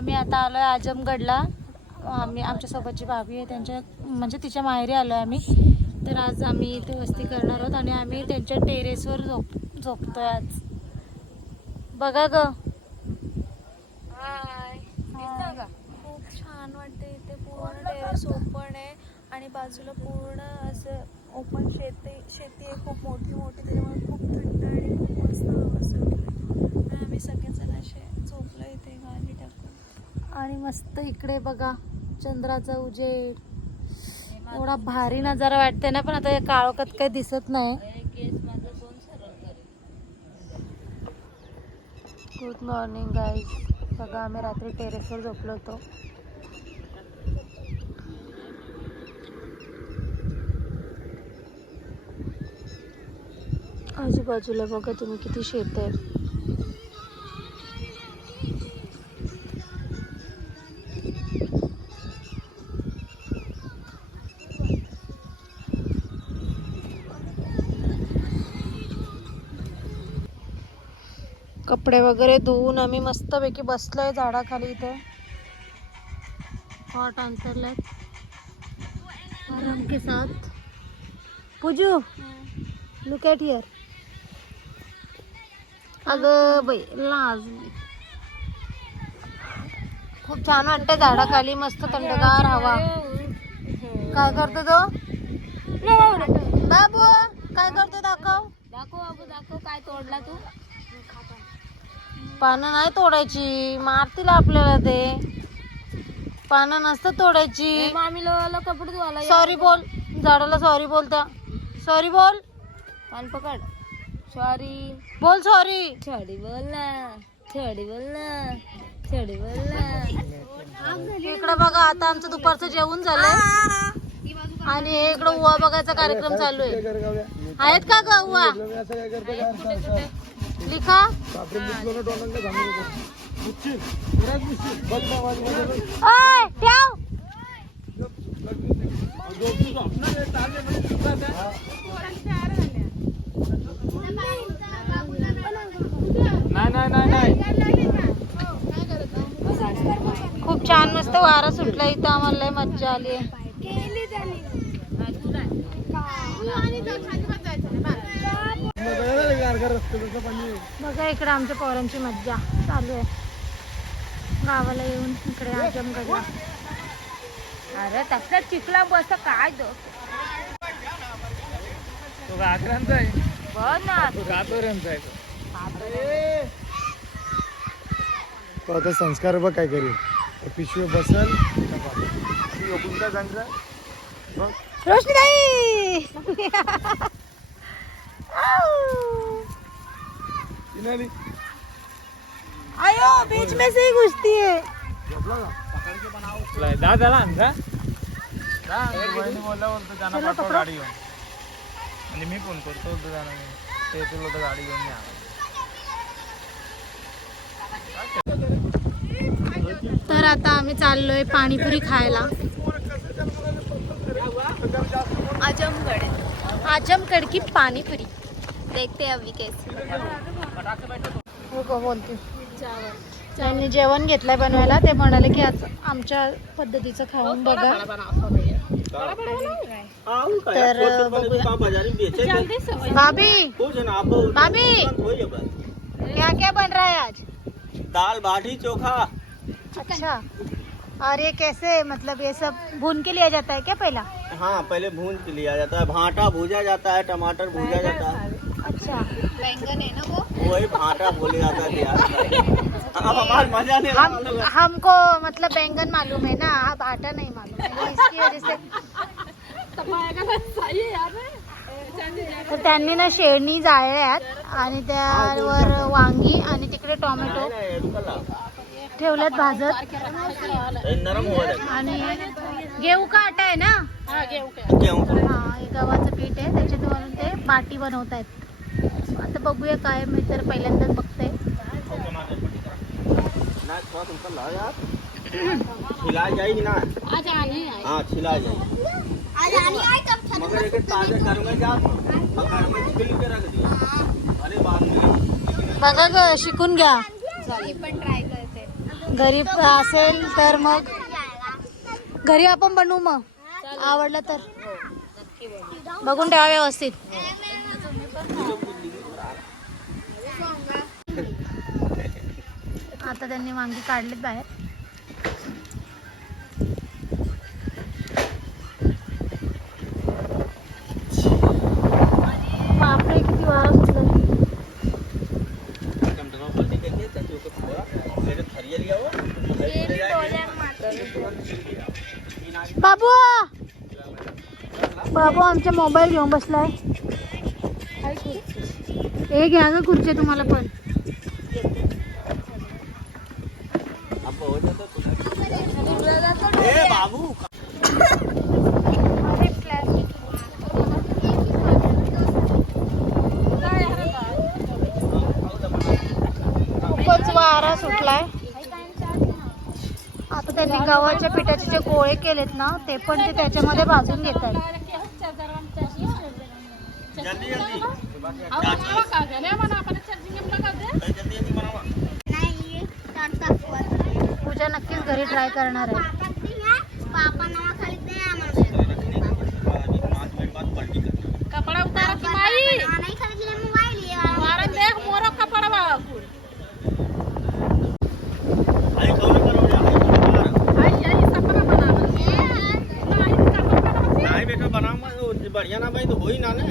आम्ही आता आलोय आजमगडला. आम्ही आमच्यासोबतची भाभी आहे त्यांच्या म्हणजे तिच्या माहेरी आलोय आम्ही. तर आज आम्ही इथे वस्ती करणार आहोत आणि आम्ही त्यांच्या टेरेसवर झोपतोय आज. बघा ग. हाय. खूप छान वाटते इथे. पूर्ण टेरेस ओपन आहे आणि बाजूला पूर्ण असं ओपन शेती आहे खूप मोठी मोठी. त्याच्यामुळे खूप थंड आणि खूप मस्त हवा सुटली. आम्ही सगळेजण असे झोपलो इथे गाणी टाकून. आणि मस्त इकडे बघा चंद्राचा उजेड. एवढा भारी नजारा वाटते ना. पण आता काळोखात काही दिसत नाही. Good morning guys. बघा आम्ही रात्री टेरेसवर झोपलो होतो. आजूबाजूला बघा तुम्ही किती शेत आहे. कपडे वगैरे धुवून आम्ही मस्तपैकी बसलोय झाडाखाली इथे. हॉट अंतरलाय आराम के साथ. पूजू लुक ॲट हिअर. अगं बाई लाज. खूप छान वाटतं झाडाखाली. मस्त थंडगार हवा. काय करतो तो बाबू? काय करतो दाखव. दाखव काय तोडला तू. पानं नाही तोडायची. मारतील आपल्याला ते. पानं नसतं तोडायची. मामीला कपडे धुवायला. सॉरी बोल झाडाला. सॉरी बोल त्या. सॉरी बोल. पान पकड. सॉरी बोल सॉरी. छडी बोल ना. छडी बोल ना. छडी बोल ना. इकडं बघा आता आमचं दुपारचं जेवण झालंय आणि इकडं उवा बघायचा कार्यक्रम चालू आहे. आहेत का ग उवा? लिखा. ओय, ठेव. खूप छान मस्त वारा सुटला इथं. आम्हाला लय मज्जा आली. बघा इकडे आमच्या पोरांची मज्जा चालू आहे गावाला येऊन इकडे आजमगडला. अरे तसला चिखला बस काय दो. तो आता संस्कार बघ काय करेल. पिशवी बसल रोशनी आयो बीच में से ही घुसती है. मी फोन करतो ते तुला गाडी घेऊन या. तर आता आम्ही चाललोय पाणीपुरी खायला. आजमगड की पाणीपुरी. देखते अभी कैसे. हो बोलते. त्यांनी जेवण घेतलंय बनवायला. ते म्हणाले की आज आमच्या पद्धतीचं खाऊन बघा. तर भाभी भाभी क्या क्या बन रहा है आज. दाल बाटी चोखा. अच्छा. और ये कैसे मतलब ये सब भून के लिया जाता है क्या पहला. हाँ पहले भून के लिया जाता है. भाटा भूजा जाता है. टमाटर भूजा जाता है. अच्छा. बैंगन है ना वो. वही भाटा बोले जाता है यार. अब हमारा मजा नहीं. हमको मतलब बैंगन मालूम है ना. अब आटा नहीं मालूम है इसकी वजह से. तर त्यांनी ना शेळणी जाळल्यात आणि त्यावर वांगी आणि तिकडे टोमॅटो ठेवल्यात भाजत. नरम हो जाए. आणि गेहूं का आटा आहे ना. गेहूं. हा हे गव्हाचं पीठ आहे त्याच्यात ते बाटी बनवतायत. आता बघूया काय. मी तर पहिल्यांदाच बघते. खिलाई जाएगी ना. हाँ खिलाई जाएगी. मगर एक ताजा करूँगा क्या. घर में छिल के रख दिया. अरे बात में बघा ग शिकून घ्या. पण ट्राय करते. घरी असेल तर मग घरी आपण बनवू मग, आवडलं तर बघून ठेवा व्यवस्थित. आता त्यांनी वांगी काढलीत बाहेर. बापरे किती वारा सुटला. बाबू बाबू आमचा मोबाईल घेऊन बसलाय. हे घ्या ग खुर्ची तुम्हाला पण. बाबू खूपच वारा सुटलाय. आता त्यांनी गव्हाच्या पिठाचे जे गोळे केलेत ना ते पण ते त्याच्यामध्ये भाजून घेत आहेत. पूजा नक्कीच घरी ट्राय करणार आहे. कपड़ा उतारा की माई मारा देख मोरो कपड़ा बाबा नहीं बेटा बनाऊंगा बढ़िया ना भाई तो हो ही ना ने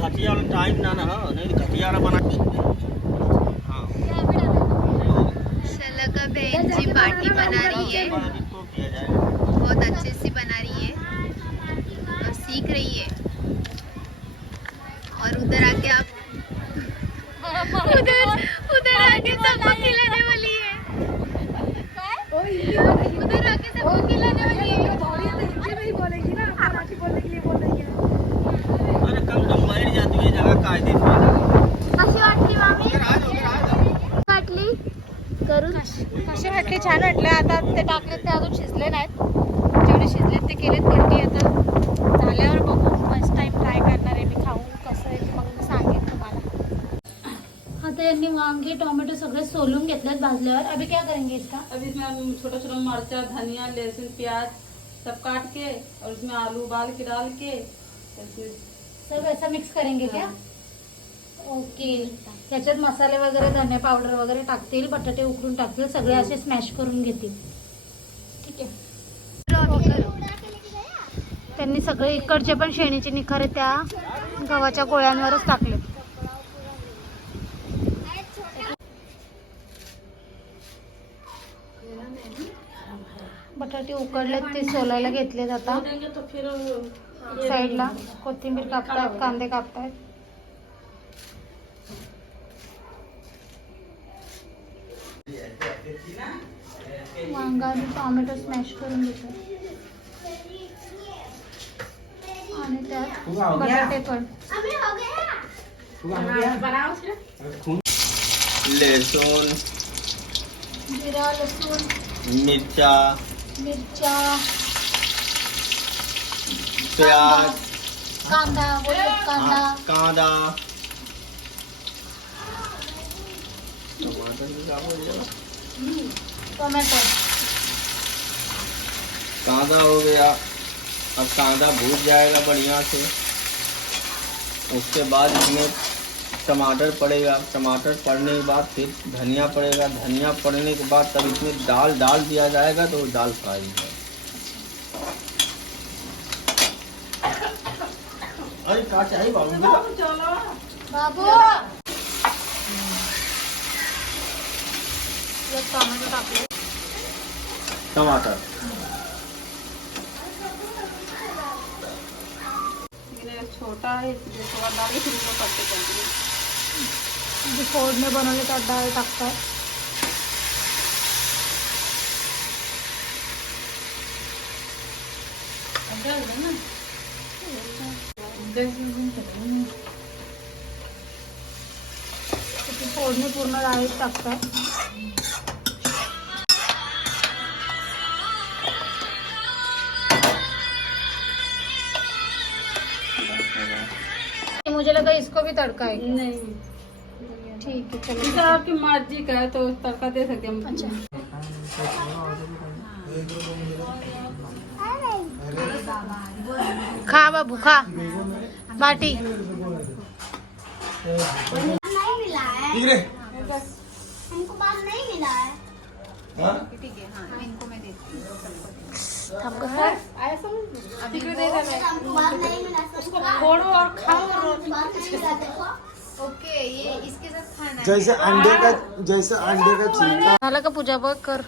घटिया वाला टाइम ना ना नहीं घटिया वाला बना. शलका बहन जी बाटी बना रही है, बहुत अच्छे से बना रही है और सीख रही है. और उधर आके आप उधर आके सबको खिलाने वाली है. उधर आके सबको खिलाने वाली है. अरे कम कम बैठ जाती है जगह कायदे से. कशी वाटली मामी? वाटली करून कशी वाटली? छान वाटलं. आता ते टाकलेत ते अजून शिजले नाहीत. जेवढे शिजलेत ते केलेत पट्टी. आता झाल्यावर बघू. फर्स्ट टाइम ट्राय करणार आहे मी, खाऊ कसं आहे ते मग मी सांगेन तुम्हाला. आता यांनी वांगे टोमॅटो सगळे सोलून घेतलेत भाजल्यावर. अभी क्या करेंगे इसका? अब इसमें हम छोटा छोटा मिर्चा धनिया लहसुन प्याज सब काट के और उसमें आलू उबाल के डाल के सब ऐसा मिक्स करेंगे क्या? ओके. त्याच्यात मसाले वगैरे धने पावडर वगैरे टाकतील, बटाटे उकडून टाकतील, सगळे असे स्मॅश करून घेतील. ठीक आहे. त्यांनी सगळे इकडचे पण शेणीचे निखारे त्या गव्हाच्या गोळ्यांवरच टाकले. बटाटे उकडलेत ते सोलायला घेतलेत. आता तो फिर साईडला कोथिंबीर कापतायत, कांदे कापतायत. वांगा आणि टोमॅटो स्मॅश करून घेतात आणि त्यात बटाटे पण. लहसुन जिरा लसूण मिर्चा मिरच्या प्याज कांदा बोलत कांदा कांदा टमाटर का बोल टोमॅटो. कांदा हो गया. अब कांदा भून जाएगा बढ़िया से. उसके बाद इसमें टमाटर पड़ेगा. टमाटर पड़ने के बाद फिर धनिया पड़ेगा. धनिया पड़ने के बाद तब इसमें दाल डाल दिया जाएगा तो दाल फ्राई है. अरे क्या चाहिए बाबू? बाबू टोमॅटो टाकले. टमाटर मेरे छोटा है इसलिए थोड़ा डाल के फिर उसको पत्ते करते हैं. जे फोडणे बनवले त्यात डाळ टाकतात. फोडणी पूर्ण डाळीत टाकतात. मुझे लगा इसको भी तड़का है। नहीं, ठीक है चलो। जैसा आपकी मर्जी का है तो तड़का दे सकते हैं। अच्छा खा बाबू खा बाटी। हमको बात नहीं मिला है। हमको हमको बात नहीं मिला। फोड़ो और खाओ। बात नहीं मिला देखो। ओके, ये इसके साथ खाना है। जैसे अंडे का छिलका झालं का पूजा बघ कर।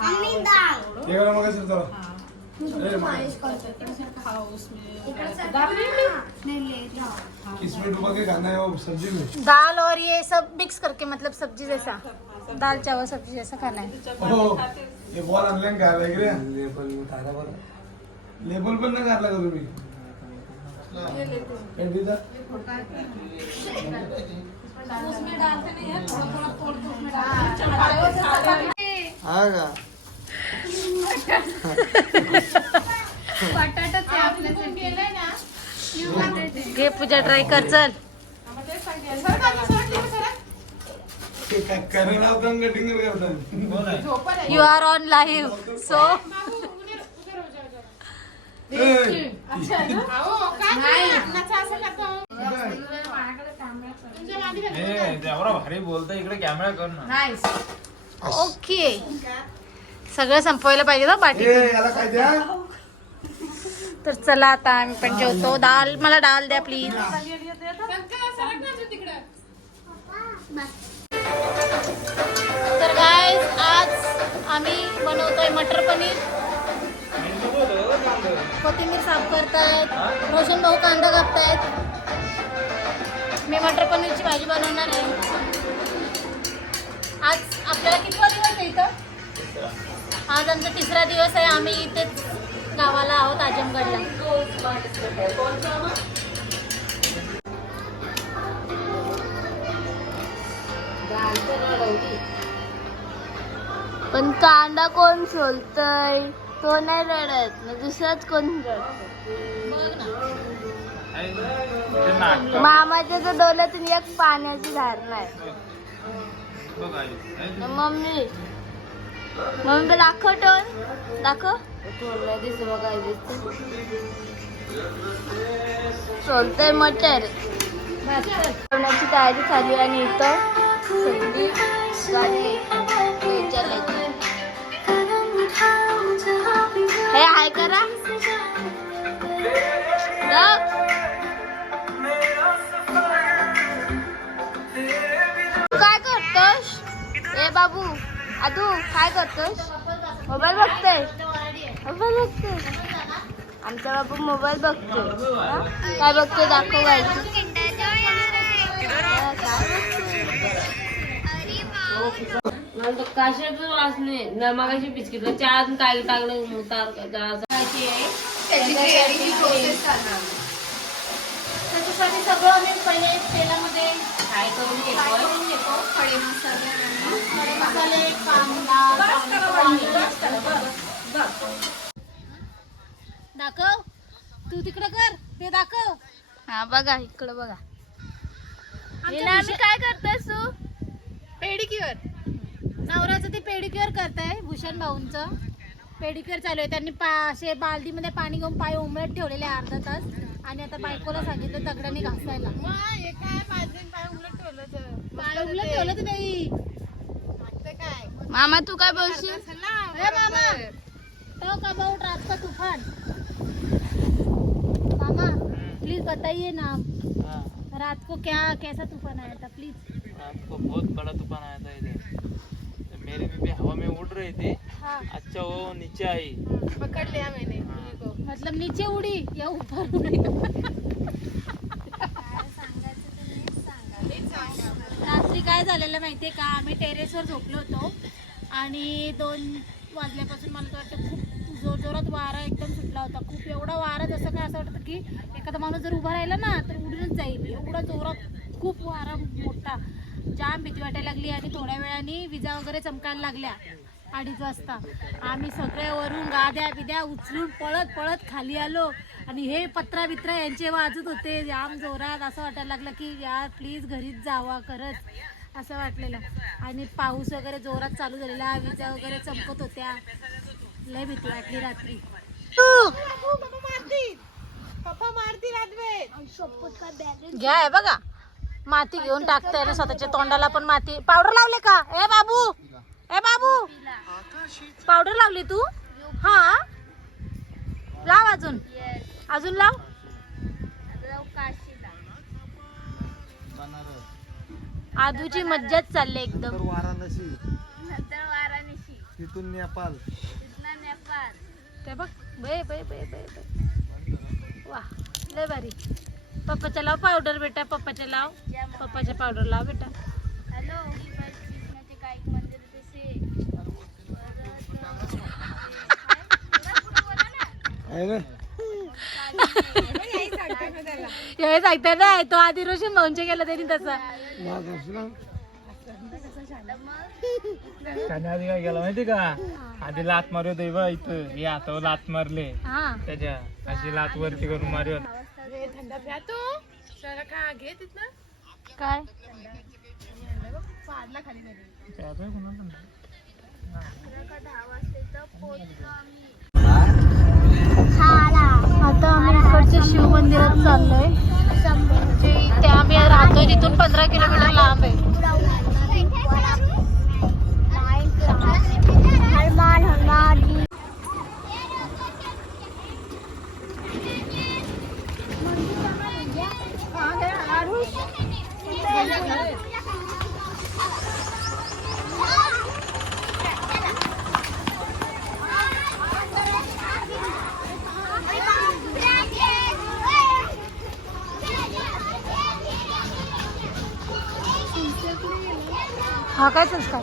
मम्मी दाल। इसमें डुबा के खाना है वो सब्जी में। दाल और ये सब मिक्स करके मतलब सब्जी जैसा, दाल चावल सब्जी जैसा खाना है। ये बॉल ऑनलाईन खायला इकडे लेबल पण नाही काढला का तुम्ही? हा का बटाटाच आहे आपल्यासाठी. घे पूजा ट्राय कर चल। करेन आपण कटिंग करतात. You are on live so एवढा भारी बोलता इकडे कॅमेरा कर ना. ओके सगळं संपवायला पाहिजे ना बाटी। याला काय द्या तर चला आता आम्ही पण जेवतो। दाल मला डाल द्या प्लीज। तर गाइस आज आम्ही बनवतोय मटर पनीर। कोथिंबीर साफ करतायत, रोशन भाऊ कांदा कापतायत, मी मटर पनीरची भाजी बनवणार आहे। आज आपल्याला कितवा दिवस आहे इथं? आज आमचा तिसरा दिवस आहे। आम्ही इथेच गावाला आहोत आजमगडला। पण कांदा कोण सोलतय? तो नाही रडत ना, दुसराच कोण रडत? मामाच्या तर डोल्यातून एक पाण्याची धार नाही। मम्मी मम्मी दाखव टोन, दाखव टोनला दिसत काय दिसत सोलतय मटर। जेवणाची तयारी झाली आणि इथं सगळी गाडी विचारायची हे हाय करा। काय करतोस ए बाबू? आदू काय करतोस? मोबाईल बघतोय? मोबाईल बघतोय? आमचा बाबू मोबाईल बघतोय। काय बघतोय दाखव गायचं। कशातून वाचणे ना मगाशी बिस्किटला चहा काय टाकलं त्याच्यासाठी सगळं आम्ही पहिले तेलामध्ये फ्राय करून घेतो। खडे मसाले, कांदा, दाखव तू तिकडे कर, ते दाखव। हा बघा इकडं बघा। आम्ही काय करतोय तू? पेडिक्युअर। नवऱ्याचं ते पेडिक्युअर करताय। भूषण भाऊंचं पेडिक्युअर चालू आहे। त्यांनी असे बालदीमध्ये पाणी घेऊन पाय उमळत ठेवलेले अर्धा तास आणि आता बायकोला सांगितलं दगडाने घासायला। पाय उमळत ठेवलं तर नाही। मामा तू काय बोलशील? मामा तो कब आउट रात का तूफान? मामा प्लीज बताइए ना, रात को क्या कैसा तूफान आया था प्लीज? आपको बहुत बड़ा तूफान आया था इधर, तो मेरी बीबी हवा में उड़ रही थी। हाँ। अच्छा वो नीचे आई, पकड़ लिया मैंने। मतलब नीचे उडी या ऊपर उडी? रात्री काय झालेलं माहितीये का, आम्ही टेरेसवर झोपलो होतो आणि 2 वाजल्यापासून मला वाटतं खूप जोरात वारा एकदम सुटला होता। खूप एवढा वारा जसं काय असं वाटतं की एखादा माणूस जर उभा राहिला ना तर उडूनच जाईल। एवढा जोरात खूप वारा मोठा, जाम भीती वाटायला लागली आणि थोड्या वेळाने विजा वगैरे चमकायला लागल्या 2:30 वाजता. आम्ही सगळे वरून गाद्या बिद्या उचलून पळत पळत खाली आलो आणि हे पत्रा बित्रा यांचे वाजत होते जाम जोरात. असं वाटायला लागलं की यार प्लीज घरीच जावा खरंच असं वाटलेलं. आणि पाऊस वगैरे जोरात चालू झालेला, विजा वगैरे चमकत होत्या. लय भीती वाटली रात्री. घ्या हे बघा माती घेऊन टाकताय ना स्वतःच्या तोंडाला पण माती. पावडर लावले का ए बाबू? ए बाबू पावडर लावली तू? हा लाव अजून अजून लाव. आदूची मज्जाच चालली एकदम. वाराणसी तिथून नेपाळ. ते बघ बे बे बे बे बे वा लय भारी. पप्पाच्या लाव पावडर बेटा, पप्पाच्या लाव, पप्पाच्या पावडर लाव बेटा. हे सांगता नाही तो आधी रोशन भाऊंच्या गेला त्यांनी तसा. त्याने आधी काय केलं माहिती का? आधी लात मारत बा इथं हे हातावर लात मारले हा त्याच्या अशी लात वरती करून मारत. काय आता आम्ही इकडच्या शिव मंदिरात चाललोय. ते आम्ही राहतोय तिथून 15 किलोमीटर लांब आहे. हा काय संस्कार?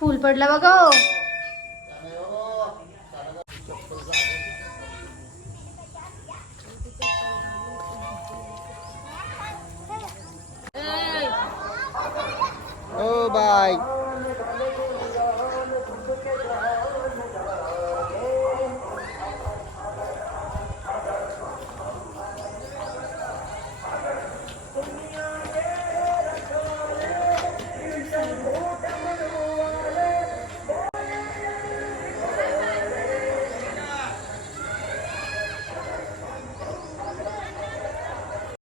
फुल पडलं बघा हो. ओ बाय.